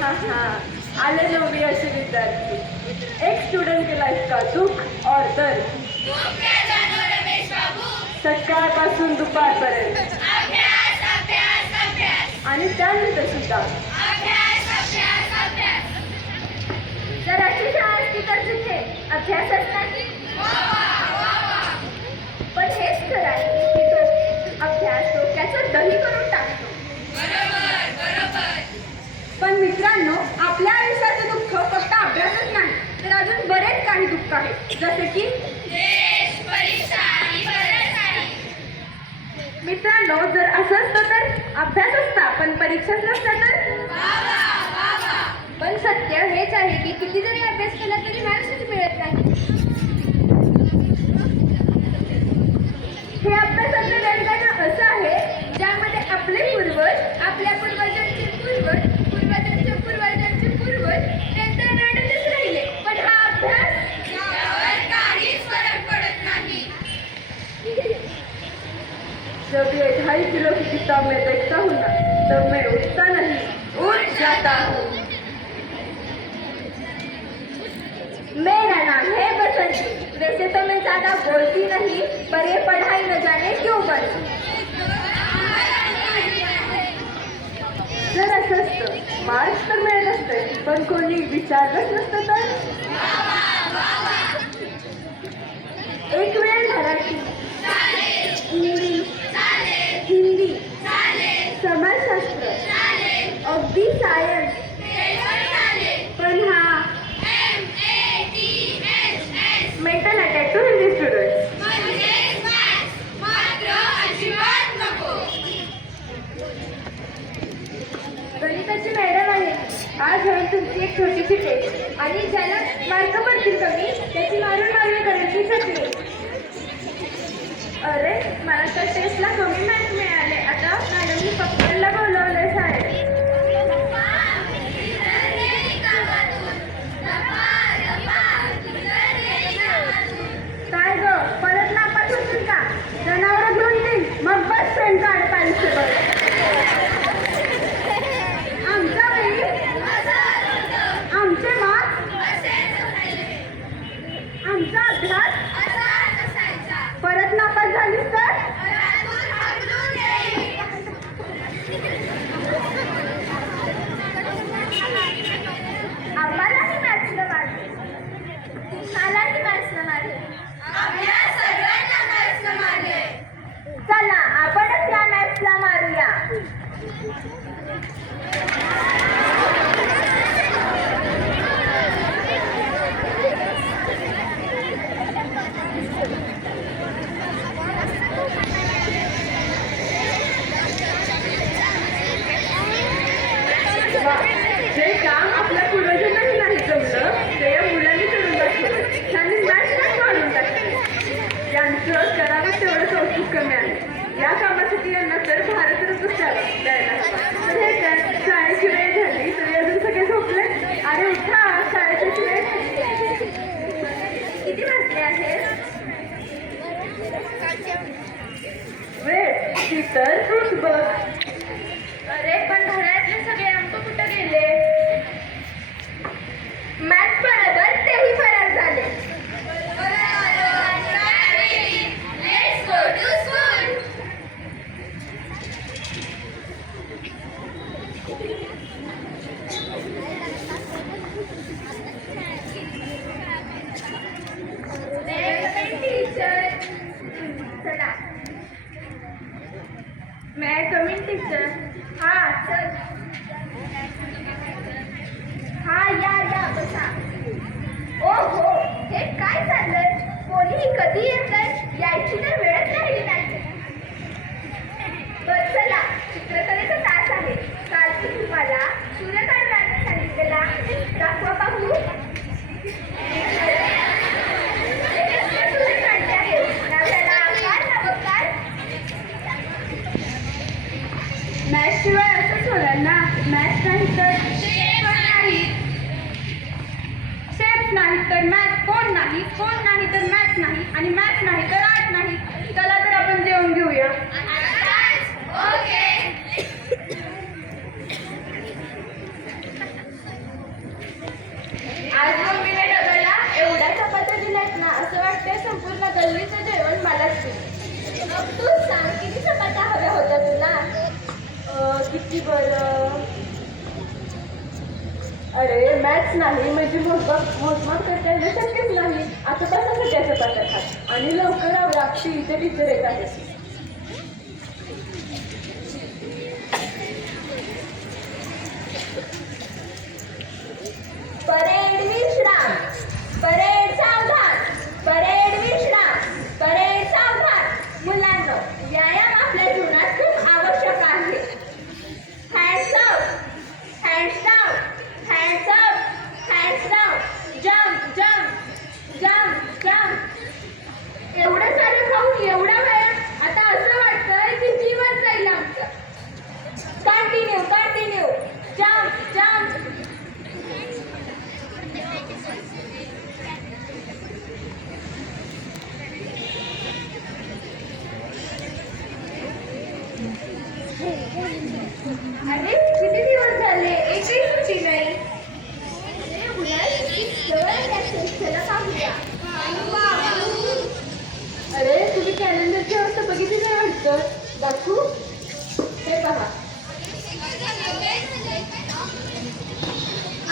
हाँ हाँ आले नववी असे विद्यार्थी एक स्टूडेंट के लाइफ का दुख और दर्द सकाळपासून दुपारपर्यंत आणि त्यानंतर सुद्धा जर अशी शाळा असती तर तिथे अभ्यासच नाही. पण हेच खरं आहे की तो अभ्यास डोक्याचं दही करून टाकतो. पण मित्रांनो, आपल्या आयुष्याचं दुःख फक्त अभ्यासच नाही तर अजून बरेच काही दुःख आहेत, जसे की मित्रांनो, जर असं असतं तर अभ्यास असता पण परीक्षाच नसता तर. पण सत्य हेच आहे की किती जरी अभ्यास केला तरी मार्क्सच मिळत नाही. हे अभ्यासाचं गणगणं असं आहे ज्यामध्ये आपले पूर्वज आपल्या पूर्वजांचे पूर्वज पूर्वजांचे पूर्वजांचे पूर्वज त्यांच्या रडतच राहिले. पण हा अभ्यास काहीच फरक पडत नाही. जब ये 2.5 किलो की किताब में देखता हूँ ना तब मैं उठता नहीं उठ जाता हूँ. मेरा नाम है बसंती. वैसे तो मैं ज्यादा बोलती नहीं पर ये पढ़ाई न जाने क्यों बनी. जर असं असतं मार्क्स तर मिळत असते पण कोणी विचारलंच नसतं तर. एक वेळ मराठी इंग्लिश हिंदी समाजशास्त्र अगदी सायन्स पण हा mental attack to Hindi students. गणिताची मॅडम आहे. आज होईल तुमची एक छोटीशी टेस्ट आणि ज्याला मार्क पडतील कमी त्याची मारून मारून करायची चटणी. अरे, मला तर टेस्टला कमी मार्क मिळाले. आता मॅडमनी पप्पाला बोलवलंय शाळेत. काय ग, परत नापास होतील का? जनावर घेऊन येईल मग बस फ्रेंड काढ पाहिजे बघ. आमच्या वेळी आमचे मार्क्स आमचा अभ्यास परत नापास झालीस तर आम्हालाही मॅथ्सला मारले. तुम्हालाही मॅथ्सला मारले. चला आपणच या मॅथ्सला मारूया. जे काम आपल्या पूर्वजांनाही नाही जमलं ते या मुलांनी करून दाखवलं. त्यांनी मॅच नाही काढून टाकले. यांचं करावं तेवढं कौतुक कमी आहे. या कामासाठी यांना तर भारतरत्न द्यायला हवा. तर हे काय, शाळेची वेळ झाली तरी अजून सगळे झोपले. अरे उठा, शाळेची वेळ झाली. किती वाजले आहेत? वेळ ती तर तूच बघ. अरे पण घरातले सगळे अंक कुठं गेले? मॅथ्स बरोबर तेही फरार झाले. चला. मैं कमी टीचर. हा चल. हा या बसा. ओ हो, हे काय चाललंय? कोणीही कधी येतंय, यायची तर वेळच राहिली नाही. बरं चला, चित्रकलेचा तास आहे. कालची तुम्हाला सूर्यकांताने सांगितलेला दाखवा पाहू. सूर्यकांत आहे. नव्याला आकार नवकार. मॅथ्स शिवाय असंच होणार ना. मॅथ्स नाही तर शेप्स नाही तर मॅथ, कोण नाही तर मॅथ्स नाही आणि मॅथ्स नाही तर आर्ट नाही. चला तर आपण जेवण घेऊया. कल्लीचं जेवण मलाच दे. मग तू सांग किती चपात्या हव्या होत्या तुला? किती बरं? अरे मॅथ्स नाही म्हणजे मोजमाप करता येणं शक्यच नाही. आता कसा सगळ्या चपात्या खात आणि लवकर आवरा, इथे टीचर येत आहे. परेड विश्राम, परेड सावधान, परेड विश्राम, परेड सावधान. मुलांनो, व्यायाम आपल्या जीवनात खूप आवश्यक आहे. Hands up, hands down, hands up, hands down. Jump, jump, jump, jump. एवढं सारं खाऊन एवढा व्यायाम, आता असं वाटतंय की जीवन जाईल आमचं. Continue, continue. Jump, jump. अरे किती दिवस झाले एकही सुट्टी नाही. चला पाहूया. अरे तुम्ही कॅलेंडरची अवस्था बघितली नाही वाटतं. दाखवू? हे पहा.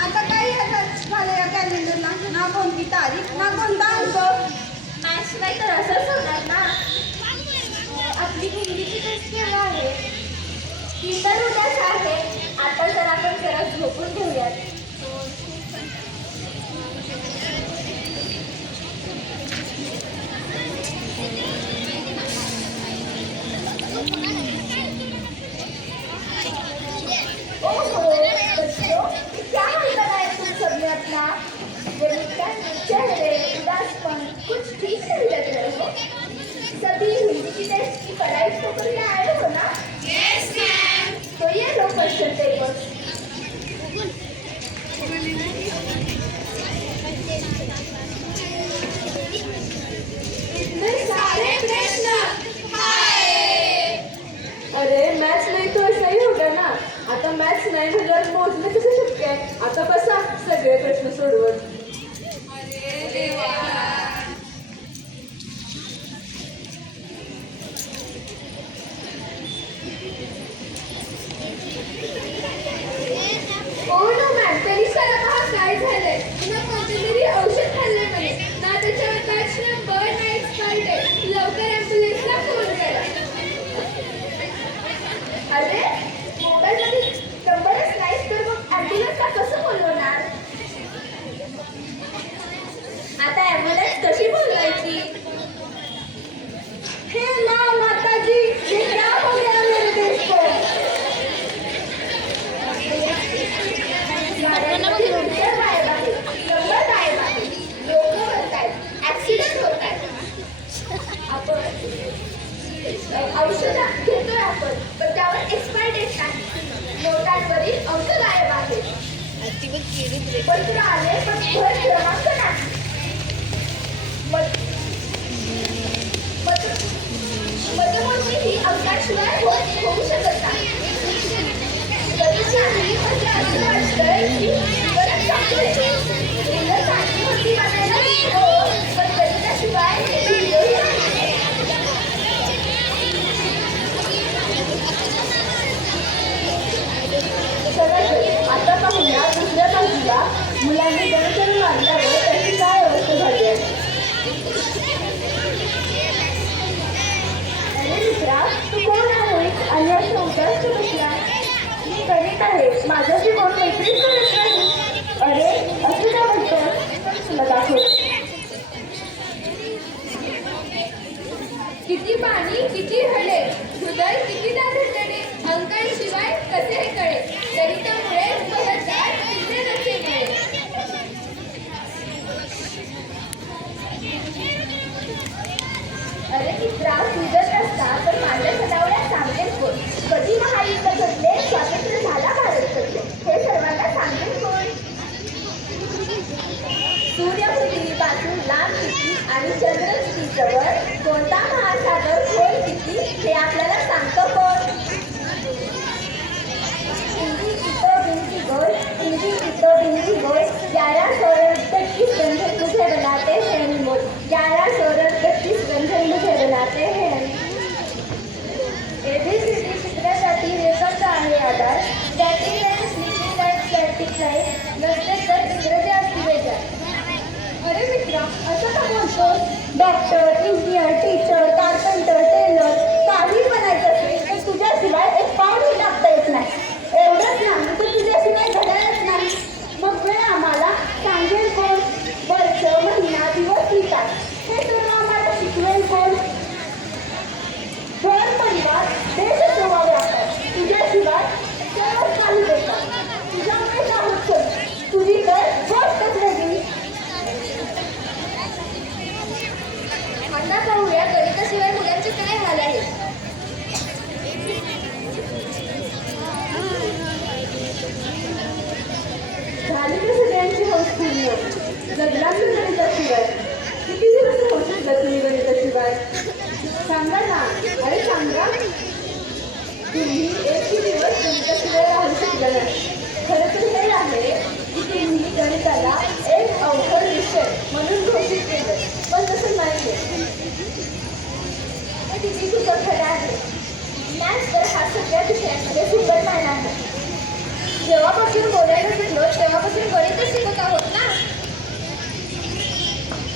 आता काय झालं या कॅलेंडरला? ना कोणती तारीख ना कोणता अंक. मॅथ्सशिवाय तर असंच होणार ना. आपली हिंदीची टेस्ट केव्हा आहे? ती तर उद्याच आहे. आता जर आपण जरा झोपून घेऊयात. ओहो बच्चों, क्या हाल बनाया तुम सबने अपना? ये चेहरे उदासपन कुछ ठीक नहीं लग रहे हो. सभी हिंदी की टेस्ट की पढ़ाई तो करने आए हो ना? Yes ma'am. तो ये लो क्वेश्चन पेपर्स. इतने सारे प्रश्न. अरे मॅथ्स नाही तो असाही होता ना. आता मॅथ्स नाही म्हणल्यावर मोजणे कसं शक्य आहे. आता बसा सगळे प्रश्न सोडवत. ओ नो मॅम, परीक्षेला पहा काय झालंय. पुन्हा कोणतं तरी औषध खाल्लंय म्हणे. ना त्याच्यावर बॅच नंबर ना एक्सपायरी डेट. लवकर ॲम्ब्युलन्सला फोन करा. अरे मोबाईलमध्ये नंबरच नाही तर मग ॲम्ब्युलन्सला कसं बोलवणार? आता ॲम्ब्युलन्स कशी बोलवायची? हे माँ माताजी, ये क्या हो गया मेरे देश को? गाड्यांमध्ये नंबर गायब आहे, नंबर गायब आहे, लोक मरतायत, ॲक्सिडेंट होत आहेत. आपण औषध घेतोय आपण, पण त्यावर एक्सपायरी डेट नाही. नोटांवरील अंक गायब आहेत. पत्र आले पण घर क्रमांक नाही. मतमोजणी ही अंकाशिवाय होऊ शकत नाही. कधीच नाही म्हणजे असं वाटतंय की जीवनच संपलंय. मुलं चांगली होती म्हणायला नको, पण गणिताशिवाय लिहिलंही नाही. चला तर आता पाहूया दुसऱ्या बाजूला मुलांनी गणित मारल्यावर त्यांची काय अवस्था झाली आहे. अरे मित्रा, तू कोण आहेस आणि अशा उदास का बसला? मी गणित आहे. माझ्याशी कोण मैत्रीच करत नाही. अरे असं का म्हणतं? तुला दाखव. किती पाणी किती हले, हृदय किती धडधडे, अंकांशिवाय कसे हे कळे, गणितामुळे बहरतात किती नसे मिळे. अरे मित्रा, तुझं नसता तर माझ्या सदावड्या सांगेल कोण? कधी महायुद्ध घडले, स्वातंत्र्य झाला भारत घडले, हे सर्वांना सांगेल कोण? सूर्य पृथ्वीपासून लांब किती आणि चंद्र किती जवळ, कोणता महासागर खोल किती, हे आपल्याला सांगतं कोण? हिंदी इतो बिंदी गोल, हिंदी इतो बिंदी गोल, 11 सोलह 32 बंधन मुझे बनाते हैं मोल, 11 सोलह 32 माहीत नाही, नसते तर इंग्रजी असती वेगळ्या. अरे मित्रा, असं का बोलतोस? Doctor, engineer, teacher, carpenter, tailor काही बनायचं असेल तर तुझ्याशिवाय एक पाऊलही टाकता येत नाही. एवढंच नाही तर तुझ्याशिवाय घड्याळच नाही. मग वेळ आम्हाला सांगेल कोण? वर्ष, महिना, दिवस लिहितात हे सर्व आम्हाला शिकवेल कोण? घर, परिवार, देश सेवा व्यापार तुझ्याशिवाय सर्वच काही देतात. तुझ्यामुळे आहोत कोण? तुझी तर गोष्टच वेगळी. आता पाहूया गणिताशिवाय मुलांचे काय हाल आहे. झाली की सगळ्यांची हौस पूर्ण. जगला मी गणिताशिवाय. किती दिवस होऊ शकला तुम्ही गणिताशिवाय? सांगा ना, अरे सांगा. तुम्ही एकही दिवस गणिताशिवाय राहू शकला नाही. खरं तर हे आहे की तुम्ही गणिताला एक अवघड विषय म्हणून घोषित केलं, पण तसं नाहीये. हे किती तुझं खरं आहे. मॅथ्स तर हा सगळ्या विषयांमध्ये सुपरमॅन आहे. जेव्हापासून बोलायला शिकलो तेव्हापासून गणितच शिकत आहोत ना.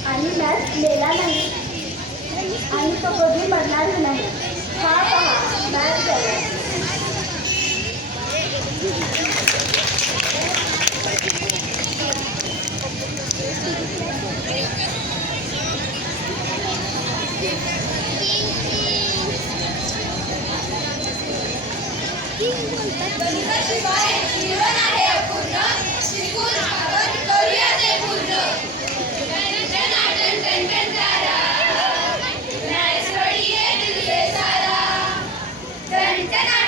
आणि मॅथ्स मेला नाही आणि तो कधी मरणार नाही. हा पहा मॅथ्स झाला. गणिताशिवाय जीवन आहे अपूर्ण, शिकून आपण करूया ते पूर्ण. टन